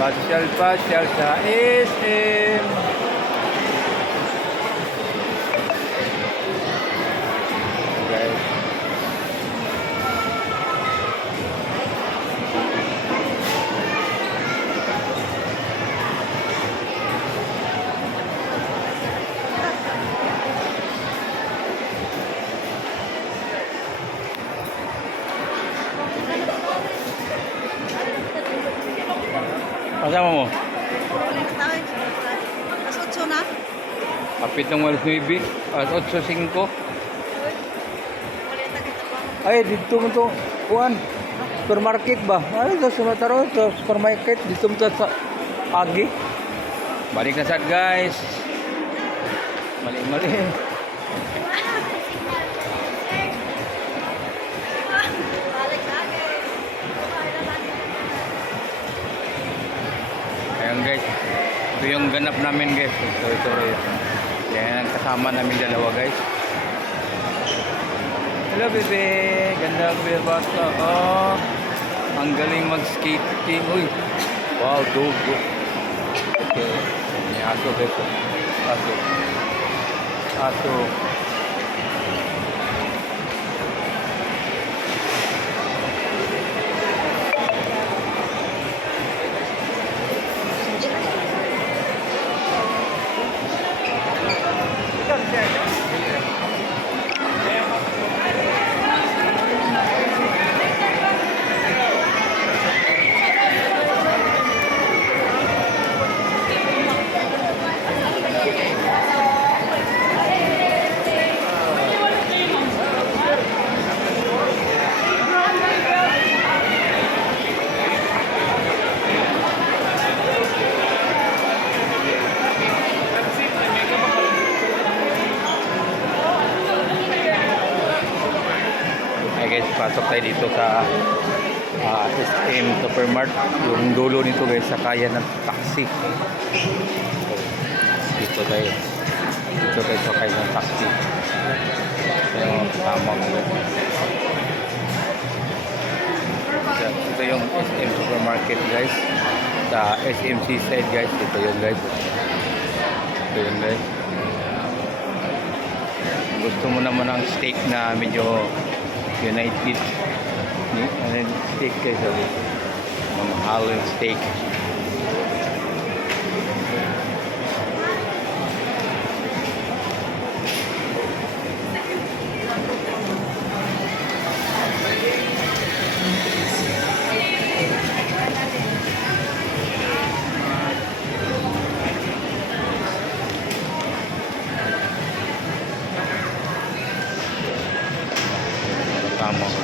Pasyal-pasyal sa SM. Guys. Kasama mo? Alas 8 na? Kapit ng alas 9, alas 8:05. Ay, dito mo to. Kuan. Supermarket ba? Ay, ito sumataro sa supermarket. Dito mo to sa Agi. Balik na sad guys. Mali-mali. Ayan guys. Ito yung ganap namin guys. Ito. Yan ang kasama namin dalawa guys. Hello bebe. Ganda bebe bata. Oh. Ang galing mag-skating. Uy. Wow, dugo. Okay. May aso guys. Aso. Guys, pasok tayo dito sa SM Supermart. Yung dulo nito guys, sakayan ng taxi. So, dito tayo sakay ng taxi. So, tama mo guys. So, ito yung SM Supermarket guys. Sa SMC side guys, ito yun guys. Gusto mo naman ng steak na medyo United steak guys, Holland steak. Tama ko.